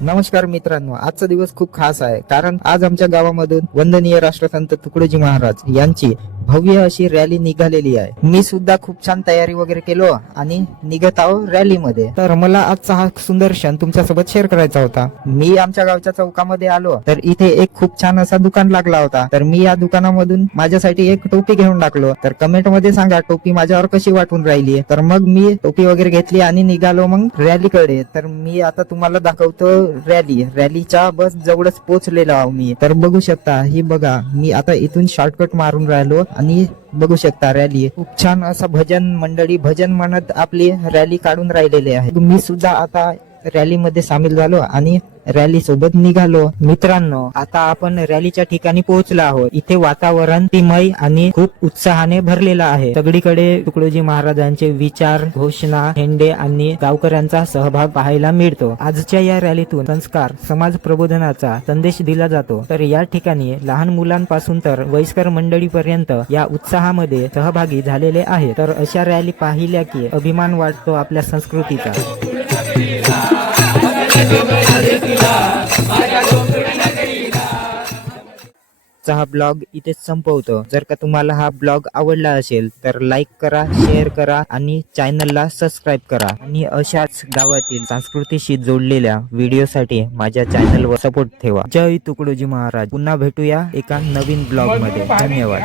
नमस्कार मित्रांनो, आजचा दिवस खूप खास आहे कारण आज आमच्या गावामधून वंदनीय राष्ट्रसंत तुकडोजी महाराज यांची भव्य अशी रॅली निघालेली आहे। मी सुद्धा खूप छान तयारी वगैरे केलो आणि निघत आहो रॅलीमध्ये। तर मला आजचा हा सुंदर क्षण तुमच्यासोबत शेअर करायचा होता। मी आमच्या गावच्या चौकामध्ये आलो तर इथे एक खूप छान असा दुकान लागला होता। तर मी या दुकानामधून माझ्यासाठी एक टोपी घेऊन टाकलो। तर कमेंट मध्ये सांगा टोपी माझ्यावर कशी वाटून राहिली। तर मग मी टोपी वगैरे घेतली आणि निघालो मग रॅलीकडे। तर मी आता तुम्हाला दाखवतो रॅलीच्या बस जवळच पोहोचलेलो आहो मी। तर बघू शकता, ही बघा मी आता इथून शॉर्टकट मारून राहिलो आणि बघू शकता रॅली खूप छान असा भजन मंडळी भजन म्हणत आपली रॅली काढून राहिलेली आहे। मी सुद्धा आता रॅली मध्ये सामील झालो आणि रॅली सोबत निघालो। मित्रांनो, आता आपण रॅलीच्या ठिकाणी पोहोचलो आहोत। इथे वातावरण तिमय आणि खूप उत्साहाने भरलेलं आहे। सगळीकडे तुकडोजी महाराजांचे विचार, घोषणा, झेंडे आणि गावकऱ्यांचा सहभाग पाहायला मिळतो। आजच्या या रॅलीतून संस्कार, समाज प्रबोधनाचा संदेश दिला जातो। तर या ठिकाणी लहान मुलांपासून तर वयस्कर मंडळीपर्यंत या उत्साहामध्ये सहभागी झालेले आहे। तर अशा रॅली पाहिल्या की अभिमान वाटतो आपल्या संस्कृतीचा। हा ब्लॉग इथेच संपवतो। जर का तुम्हाला हा ब्लॉग आवडला असेल तर लाईक करा, शेअर करा आणि चॅनलला सबस्क्राईब करा आणि अशाच गावातील संस्कृतीशी जोडलेल्या व्हिडिओसाठी माझ्या चॅनलवर सपोर्ट ठेवा। जय तुकडोजी महाराज। पुन्हा भेटूया एका नवीन ब्लॉग मध्ये। धन्यवाद।